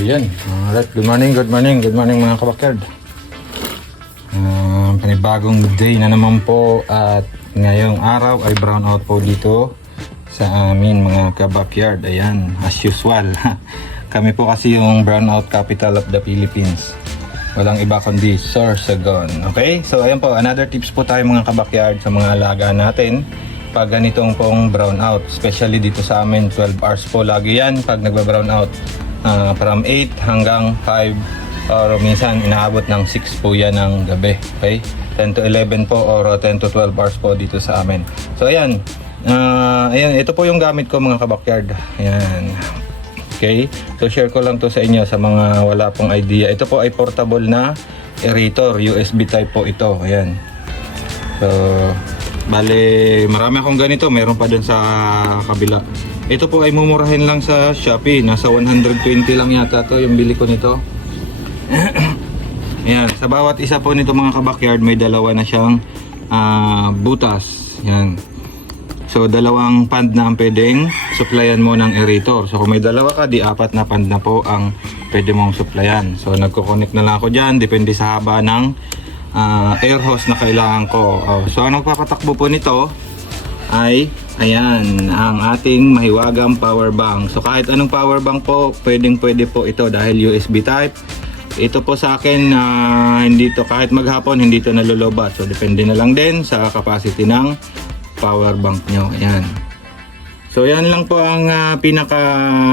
Ayan. Alright. Good morning mga kabakyard. Panibagong day na naman po at ngayong araw ay brownout po dito sa amin mga kabakyard. Ayan, as usual. Kami po kasi yung brownout capital of the Philippines. Walang iba kundi Sorsogon. Okay? So ayan po, another tips po tayo mga kabakyard sa mga alaga natin pag ganitong pong brownout. Especially dito sa amin, 12 hours po lagi yan pag nagba-brownout. From 8 hanggang 5 or minsan inaabot ng 6 po yan ng gabi. Okay? 10 to 11 po or 10 to 12 hours po dito sa amin. So ayan, ayan, ito po yung gamit ko mga kabakyard. Ayan. Okay? So share ko lang to sa inyo sa mga wala pong idea. Ito po ay portable na aerator, USB type po ito. Ayan. So bale, marami akong ganito, meron pa dun sa kabila. Ito po ay mumurahin lang sa Shopee. Nasa 120 lang yata to yung bili ko nito. Ayan, sa bawat isa po nito mga kabakyard may dalawa na siyang butas. Ayan. So dalawang pand na ang pwedeng supplyan mo ng aerator. So kung may dalawa ka, di apat na pand na po ang pwede mong supplyan. So nagko-connect na lang ako dyan, depende sa haba ng air hose na kailangan ko. So ang nagpapatakbo po nito ay ayan, ang ating mahiwagang power bank. So kahit anong power bank po, pwede po ito dahil USB type. Ito po sa akin hindi to, kahit maghapon hindi to nalolobat. So depende na lang din sa capacity ng power bank nyo. Ayan. So yan lang po ang pinaka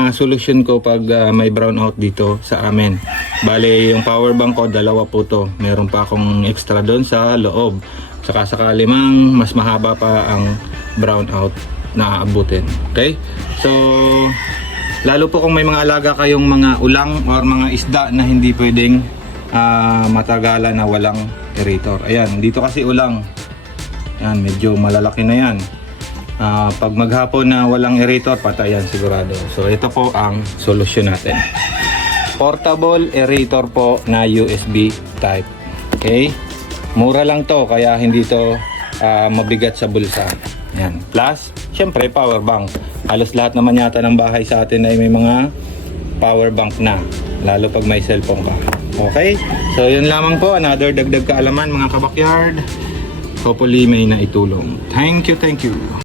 solution ko pag may brownout dito sa amin. Bale yung power bank ko, dalawa po to. Meron pa akong extra doon sa loob. Saka sakali mang mas mahaba pa ang brownout na aabutin. Okay? So lalo po kung may mga alaga kayong mga ulang or mga isda na hindi pwedeng matagalan na walang aerator. Ayan, dito kasi ulang. Ayan, medyo malalaki na yan. Pag maghapon na walang aerator, patay yan sigurado. So ito po ang solusyon natin. Portable aerator po na USB type. Okay? Mura lang to, kaya hindi to mabigat sa bulsa. Yan. Plus, syempre power bank. Halos lahat naman yata ng bahay sa atin ay may mga power bank na. Lalo pag may cellphone ka. Okay? So yun lamang po. Another dagdag kaalaman mga kabakyard. Hopefully may naitulong. Thank you.